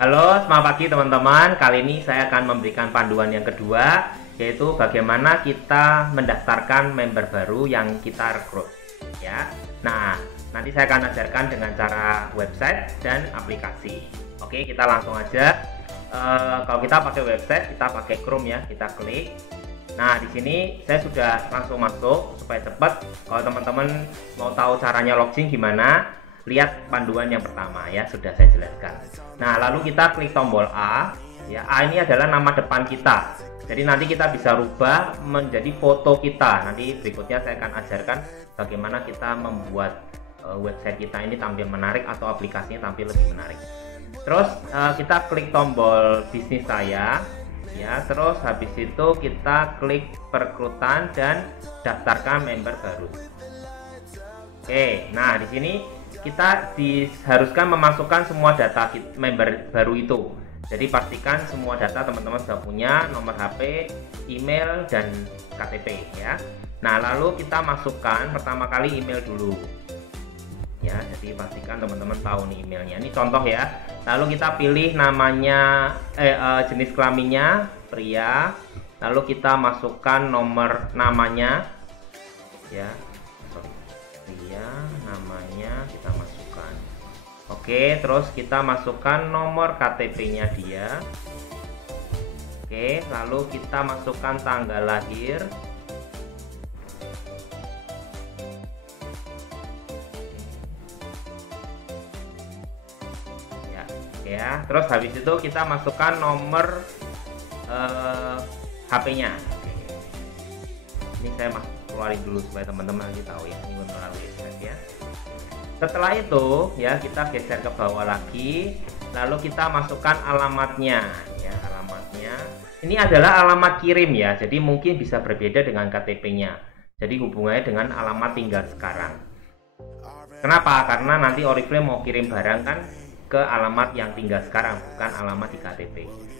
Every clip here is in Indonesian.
Halo, selamat pagi teman-teman. Kali ini saya akan memberikan panduan yang kedua, yaitu bagaimana kita mendaftarkan member baru yang kita rekrut. Ya, nah nanti saya akan ajarkan dengan cara website dan aplikasi. Oke, kita langsung aja. Kalau kita pakai website, kita pakai Chrome ya. Kita klik. Nah, di sini saya sudah langsung masuk supaya cepat. Kalau teman-teman mau tahu caranya login gimana, lihat panduan yang pertama ya, sudah saya jelaskan. Nah, lalu kita klik tombol A ya. A ini adalah nama depan kita, jadi nanti kita bisa rubah menjadi foto kita. Nanti berikutnya saya akan ajarkan bagaimana kita membuat website kita ini tampil menarik atau aplikasinya tampil lebih menarik. Terus kita klik tombol bisnis saya ya, terus habis itu kita klik perekrutan dan daftarkan member baru. Oke, nah di sini kita diharuskan memasukkan semua data member baru itu. Jadi pastikan semua data teman-teman sudah punya, nomor HP, email, dan KTP ya. Nah, lalu kita masukkan pertama kali email dulu. Ya, jadi pastikan teman-teman tahu nih emailnya. Ini contoh ya. Lalu kita pilih namanya jenis kelaminnya pria. Lalu kita masukkan nomor namanya ya. Pria, namanya kita masukkan. Oke, terus kita masukkan nomor KTP-nya dia. Oke, lalu kita masukkan tanggal lahir. Ya, terus habis itu kita masukkan nomor HP-nya. Ini saya keluarin dulu supaya teman-teman nanti tahu ya, ini melalui website ya. Setelah itu ya, kita geser ke bawah lagi, lalu kita masukkan alamatnya ya, alamatnya. Ini adalah alamat kirim ya, jadi mungkin bisa berbeda dengan KTP-nya. Jadi hubungannya dengan alamat tinggal sekarang. Kenapa? Karena nanti Oriflame mau kirim barang kan ke alamat yang tinggal sekarang, bukan alamat di KTP.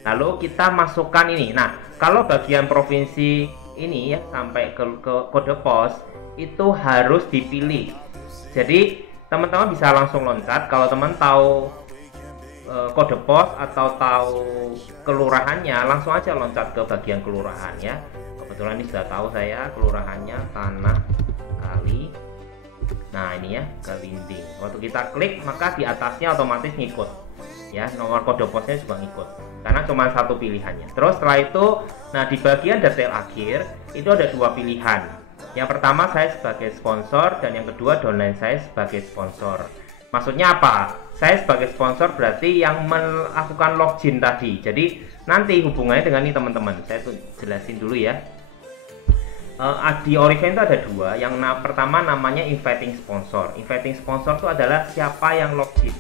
Lalu kita masukkan ini. Nah, kalau bagian provinsi ini ya sampai ke kode pos itu harus dipilih. Jadi teman-teman bisa langsung loncat kalau teman tahu kode pos atau tahu kelurahannya, langsung aja loncat ke bagian kelurahan ya. Kebetulan ini sudah tahu saya kelurahannya Tanah Kali. Nah, ini ya, Galinding. Waktu kita klik maka di atasnya otomatis ngikut ya, nomor kode posnya juga ngikut karena cuma satu pilihannya. Terus setelah itu, nah di bagian detail akhir itu ada dua pilihan. Yang pertama saya sebagai sponsor dan yang kedua downline saya sebagai sponsor. Maksudnya apa? Saya sebagai sponsor berarti yang melakukan login tadi. Jadi nanti hubungannya dengan ini teman-teman. Saya tuh jelasin dulu ya. Di Oriflame itu ada dua. Yang pertama namanya inviting sponsor. Inviting sponsor itu adalah siapa yang login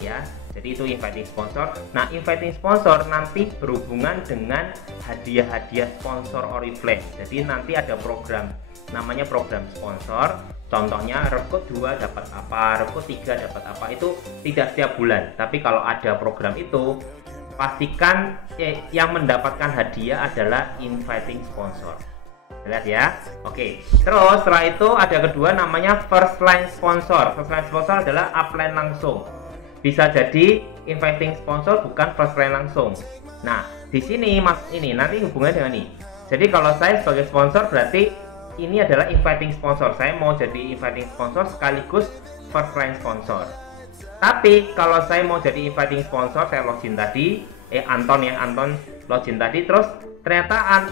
ya. Jadi itu inviting sponsor. Nah, inviting sponsor nanti berhubungan dengan hadiah-hadiah sponsor Oriflame. Jadi nanti ada program namanya program sponsor. Contohnya rekrut 2 dapat apa, rekrut 3 dapat apa. Itu tidak setiap bulan. Tapi kalau ada program itu, pastikan yang mendapatkan hadiah adalah inviting sponsor. Lihat ya. Oke. Terus setelah itu ada kedua namanya first line sponsor. First line sponsor adalah upline langsung. Bisa jadi inviting sponsor bukan first line langsung. Nah, di sini Mas ini nanti hubungannya dengan ini. Jadi kalau saya sebagai sponsor berarti ini adalah inviting sponsor. Saya mau jadi inviting sponsor sekaligus first line sponsor. Tapi kalau saya mau jadi inviting sponsor, saya login tadi, Anton ya, Anton login tadi, terus ternyata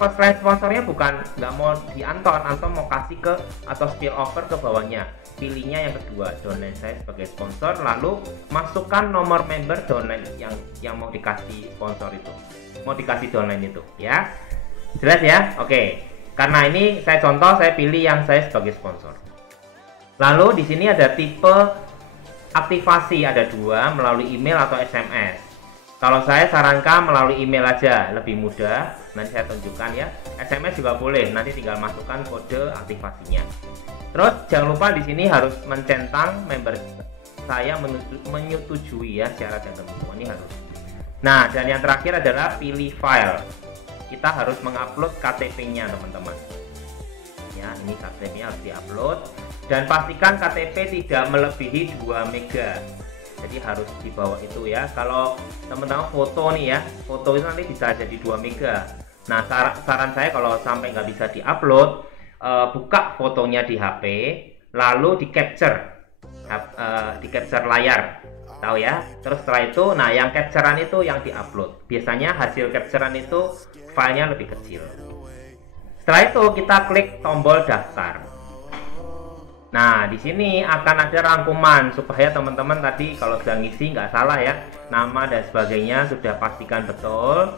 first line sponsornya nggak mau di Anton mau kasih ke atau spill over ke bawahnya. Pilihnya yang kedua, downline saya sebagai sponsor, lalu masukkan nomor member downline yang mau dikasih sponsor itu, mau dikasih downline itu ya. Jelas ya? Oke. Karena ini saya contoh, saya pilih yang saya sebagai sponsor. Lalu di sini ada tipe aktivasi, ada dua, melalui email atau SMS. Kalau saya sarankan melalui email aja, lebih mudah. Nanti saya tunjukkan ya. SMS juga boleh, nanti tinggal masukkan kode aktivasinya. Terus jangan lupa di sini harus mencentang member saya menyetujui ya syarat dan ketentuan ini harus. Nah, dan yang terakhir adalah pilih file. Kita harus mengupload KTP-nya teman-teman. Ya, ini KTP-nya harus diupload dan pastikan KTP tidak melebihi 2 MB. jadi harus di bawah itu ya. Kalau teman-teman foto nih ya, foto itu nanti bisa jadi 2 mega. Nah, saran saya kalau sampai nggak bisa diupload, buka fotonya di HP, lalu di capture layar, tahu ya. Terus setelah itu, nah yang capturean itu yang diupload. Biasanya hasil capturean itu filenya lebih kecil. Setelah itu kita klik tombol daftar. Nah, di sini akan ada rangkuman supaya teman-teman tadi kalau sudah ngisi nggak salah ya, nama dan sebagainya sudah pastikan betul.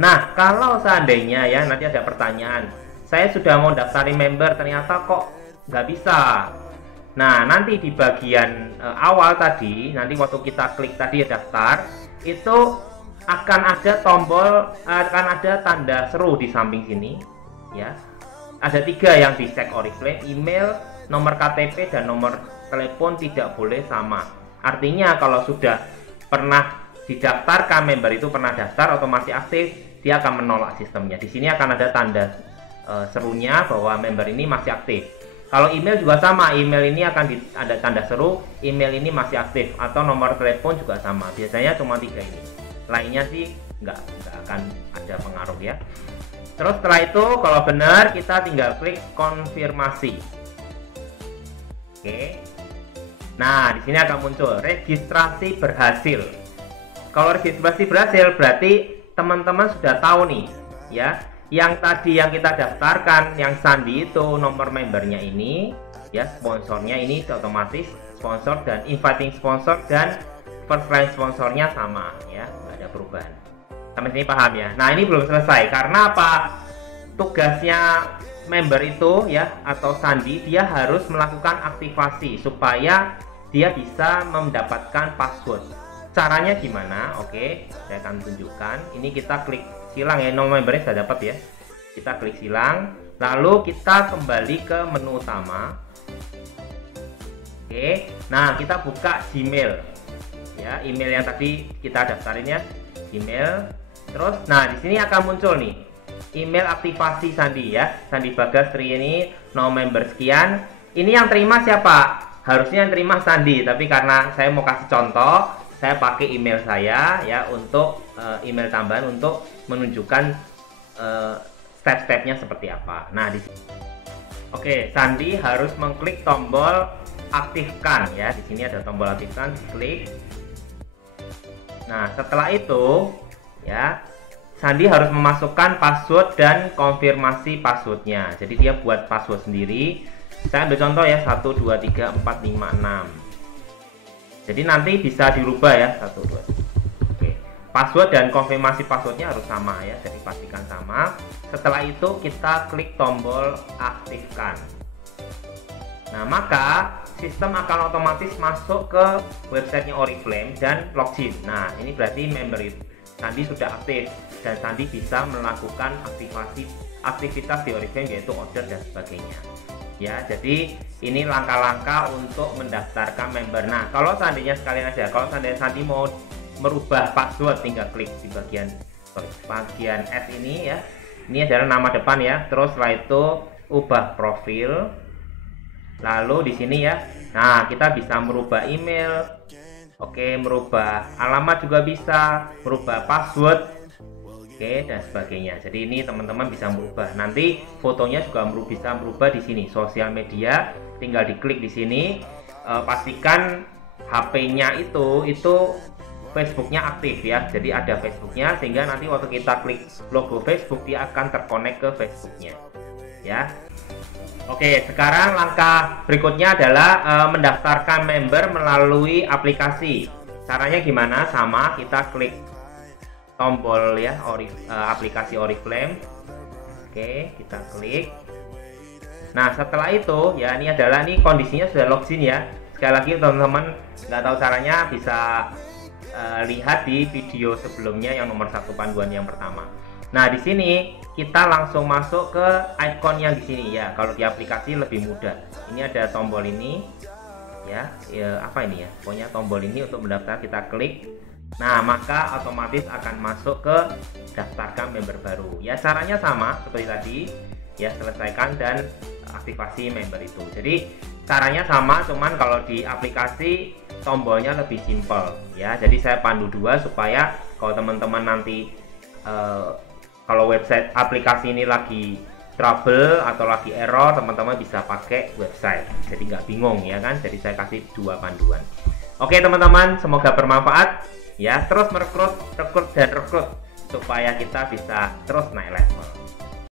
Nah, kalau seandainya ya nanti ada pertanyaan, saya sudah mau daftarin member ternyata kok nggak bisa. Nah, nanti di bagian awal tadi, nanti waktu kita klik tadi daftar, itu akan ada tanda seru di samping sini ya. Ada 3 yang di check Oriflame, email, nomor KTP dan nomor telepon tidak boleh sama. Artinya kalau sudah pernah didaftarkan, member itu pernah daftar atau masih aktif, dia akan menolak sistemnya. Di sini akan ada tanda serunya bahwa member ini masih aktif. Kalau email juga sama, email ini akan ada tanda seru, email ini masih aktif, atau nomor telepon juga sama. Biasanya cuma 3 ini. Lainnya sih nggak akan ada pengaruh ya. Terus setelah itu kalau benar kita tinggal klik konfirmasi. Oke. Nah, di sini akan muncul registrasi berhasil. Kalau registrasi berhasil berarti teman-teman sudah tahu nih, ya. Yang tadi yang kita daftarkan, yang Sandi itu nomor membernya ini, ya, sponsornya ini otomatis sponsor dan inviting sponsor dan first line sponsornya sama, ya, nggak ada perubahan. Sampai sini paham ya? Nah, ini belum selesai karena apa? Tugasnya member itu ya atau Sandi, dia harus melakukan aktivasi supaya dia bisa mendapatkan password. Caranya gimana? Oke, saya akan tunjukkan. Ini kita klik silang ya, nomor membernya sudah dapat ya. Kita klik silang, lalu kita kembali ke menu utama. Oke, nah kita buka Gmail ya, email yang tadi kita daftarin ya, Gmail. Terus, nah di sini akan muncul nih email aktivasi Sandi ya, Sandi Bagas Tri ini nomor member sekian. Ini yang terima siapa? Harusnya yang terima Sandi, tapi karena saya mau kasih contoh, saya pakai email saya ya untuk email tambahan untuk menunjukkan step-stepnya seperti apa. Nah di sini, oke, Sandi harus mengklik tombol aktifkan ya. Di sini ada tombol aktifkan, klik. Nah setelah itu ya, Sandi harus memasukkan password dan konfirmasi passwordnya. Jadi dia buat password sendiri. Saya ambil contoh ya, 1 2 3 4 5 6. Jadi nanti bisa dirubah ya, 1 2. Oke. Password dan konfirmasi passwordnya harus sama ya, jadi pastikan sama. Setelah itu kita klik tombol aktifkan. Nah maka sistem akan otomatis masuk ke websitenya Oriflame dan login. Nah ini berarti member itu Sandi sudah aktif dan Sandi bisa melakukan aktivitas di Oriflame yaitu order dan sebagainya. Ya, jadi ini langkah-langkah untuk mendaftarkan member. Nah, kalau seandainya sekalian aja, kalau seandainya Sandi mau merubah password, tinggal klik di bagian add ini ya. Ini adalah nama depan ya. Terus setelah itu ubah profil. Lalu di sini ya. Nah, kita bisa merubah email. Oke, merubah alamat juga bisa, merubah password, oke, dan sebagainya. Jadi ini teman-teman bisa merubah. Nanti fotonya juga bisa merubah di sini. Sosial media, tinggal diklik di sini. Pastikan HP-nya itu Facebook-nya aktif ya. Jadi ada Facebook-nya, sehingga nanti waktu kita klik logo Facebook dia akan terkonek ke Facebook-nya. Ya. Oke, sekarang langkah berikutnya adalah mendaftarkan member melalui aplikasi. Caranya gimana? Sama, kita klik tombol ya aplikasi Oriflame. Oke, kita klik. Nah, setelah itu ya ini adalah kondisinya sudah login ya. Sekali lagi teman-teman nggak tahu caranya bisa lihat di video sebelumnya yang nomor 1 panduan yang pertama. Nah, di sini kita langsung masuk ke icon yang di sini ya. Kalau di aplikasi lebih mudah. Ini ada tombol ini ya, apa ini ya? Pokoknya tombol ini untuk mendaftar, kita klik. Nah, maka otomatis akan masuk ke daftarkan member baru. Ya, caranya sama seperti tadi. Ya, selesaikan dan aktivasi member itu. Jadi caranya sama, cuman kalau di aplikasi tombolnya lebih simpel ya. Jadi saya pandu dua supaya kalau teman-teman nanti kalau website aplikasi ini lagi trouble atau lagi error, teman-teman bisa pakai website, jadi nggak bingung ya kan. Jadi saya kasih dua panduan. Oke teman-teman, semoga bermanfaat ya. Terus merekrut, rekrut dan rekrut supaya kita bisa terus naik level.